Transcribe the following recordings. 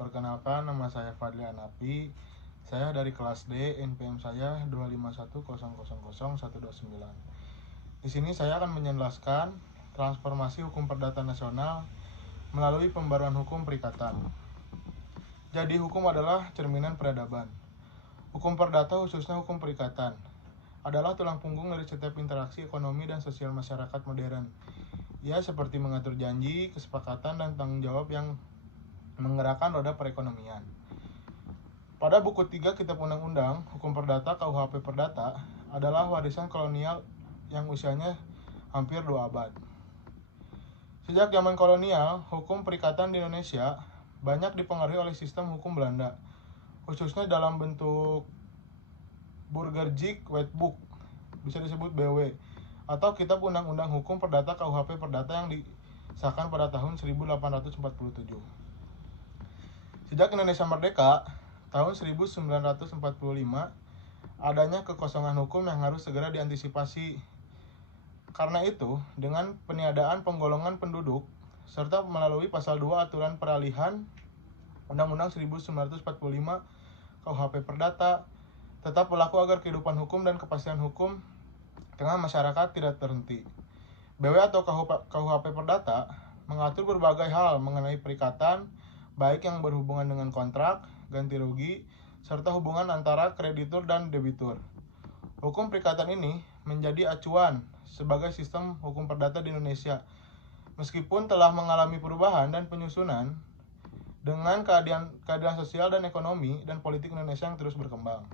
Perkenalkan, nama saya Fadli Anapi. Saya dari kelas D, NPM saya 251000129. Di sini saya akan menjelaskan transformasi hukum perdata nasional melalui pembaruan hukum perikatan. Jadi, hukum adalah cerminan peradaban. Hukum perdata, khususnya hukum perikatan, adalah tulang punggung dari setiap interaksi ekonomi dan sosial masyarakat modern. Ia seperti mengatur janji, kesepakatan, dan tanggung jawab yang menggerakkan roda perekonomian. Pada buku 3 Kitab Undang-Undang, Hukum Perdata KUHP Perdata adalah warisan kolonial yang usianya hampir 2 abad. Sejak zaman kolonial, hukum perikatan di Indonesia banyak dipengaruhi oleh sistem hukum Belanda, khususnya dalam bentuk Burgerlijk Wetboek, bisa disebut BW, atau Kitab Undang-Undang Hukum Perdata KUHP Perdata yang disahkan pada tahun 1847. Sejak Indonesia merdeka, tahun 1945, adanya kekosongan hukum yang harus segera diantisipasi. Karena itu, dengan peniadaan penggolongan penduduk, serta melalui pasal 2 aturan peralihan Undang-Undang 1945 KUHP Perdata, tetap berlaku agar kehidupan hukum dan kepastian hukum tengah masyarakat tidak terhenti. BW atau KUHP Perdata mengatur berbagai hal mengenai perikatan, baik yang berhubungan dengan kontrak, ganti rugi, serta hubungan antara kreditur dan debitur. Hukum perikatan ini menjadi acuan sebagai sistem hukum perdata di Indonesia, meskipun telah mengalami perubahan dan penyusunan dengan keadilan sosial dan ekonomi dan politik Indonesia yang terus berkembang.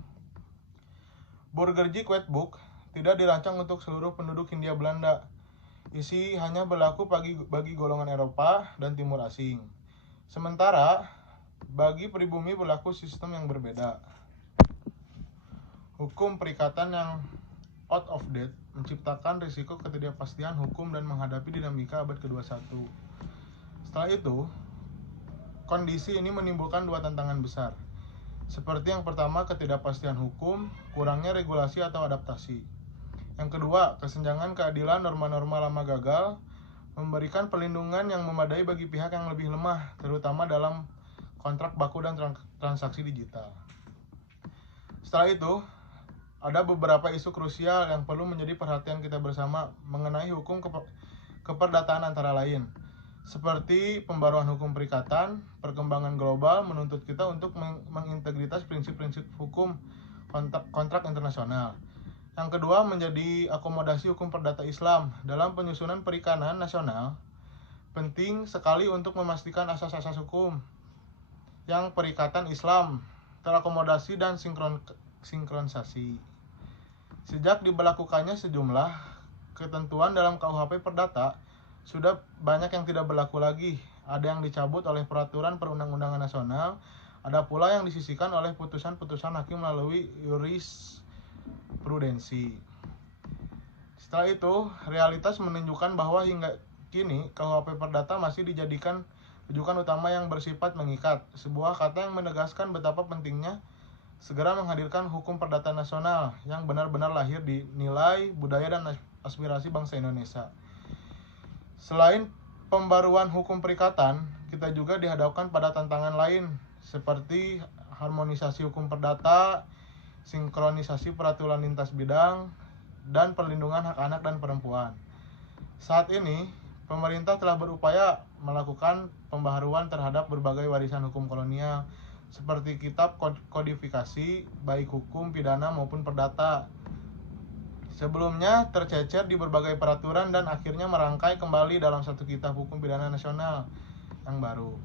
Burgerlijk Wetboek tidak dirancang untuk seluruh penduduk Hindia Belanda. Isi hanya berlaku bagi golongan Eropa dan Timur Asing. Sementara, bagi pribumi berlaku sistem yang berbeda. Hukum perikatan yang out of date menciptakan risiko ketidakpastian hukum dan menghadapi dinamika abad ke-21. Setelah itu, kondisi ini menimbulkan 2 tantangan besar. Seperti yang pertama, ketidakpastian hukum, kurangnya regulasi atau adaptasi. Yang kedua, kesenjangan keadilan, norma-norma lama gagal, memberikan perlindungan yang memadai bagi pihak yang lebih lemah, terutama dalam kontrak baku dan transaksi digital. Setelah itu, ada beberapa isu krusial yang perlu menjadi perhatian kita bersama mengenai hukum keperdataan antara lain, seperti pembaruan hukum perikatan. Perkembangan global menuntut kita untuk mengintegritas prinsip-prinsip hukum kontrak internasional. Yang kedua, menjadi akomodasi hukum perdata Islam dalam penyusunan perikanan nasional. Penting sekali untuk memastikan asas-asas hukum yang perikatan Islam terakomodasi dan sinkronisasi. Sejak diberlakukannya sejumlah ketentuan dalam KUHP Perdata, sudah banyak yang tidak berlaku lagi. Ada yang dicabut oleh peraturan perundang-undangan nasional, ada pula yang disisihkan oleh putusan-putusan hakim melalui jurisprudensi. Setelah itu, realitas menunjukkan bahwa hingga kini KUHP Perdata masih dijadikan rujukan utama yang bersifat mengikat, sebuah kata yang menegaskan betapa pentingnya segera menghadirkan hukum perdata nasional yang benar-benar lahir di nilai, budaya, dan aspirasi bangsa Indonesia. Selain pembaruan hukum perikatan, kita juga dihadapkan pada tantangan lain seperti harmonisasi hukum perdata, sinkronisasi peraturan lintas bidang, dan perlindungan hak anak dan perempuan. Saat ini, pemerintah telah berupaya melakukan pembaharuan terhadap berbagai warisan hukum kolonial, seperti kitab kodifikasi, baik hukum pidana maupun perdata. Sebelumnya tercecer di berbagai peraturan dan akhirnya merangkai kembali dalam satu kitab hukum pidana nasional yang baru.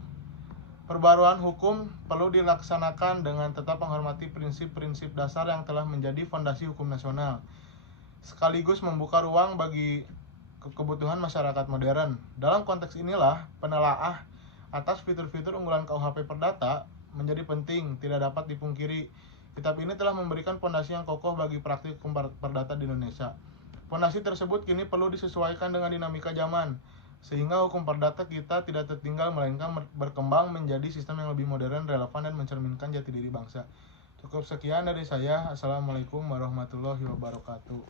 Perbaruan hukum perlu dilaksanakan dengan tetap menghormati prinsip-prinsip dasar yang telah menjadi fondasi hukum nasional, sekaligus membuka ruang bagi kebutuhan masyarakat modern. Dalam konteks inilah, penelaah atas fitur-fitur unggulan KUHP Perdata menjadi penting, tidak dapat dipungkiri. Kitab ini telah memberikan fondasi yang kokoh bagi praktik hukum perdata di Indonesia. Fondasi tersebut kini perlu disesuaikan dengan dinamika zaman, sehingga hukum perdata kita tidak tertinggal, melainkan berkembang menjadi sistem yang lebih modern, relevan, dan mencerminkan jati diri bangsa. Cukup sekian dari saya. Assalamualaikum warahmatullahi wabarakatuh.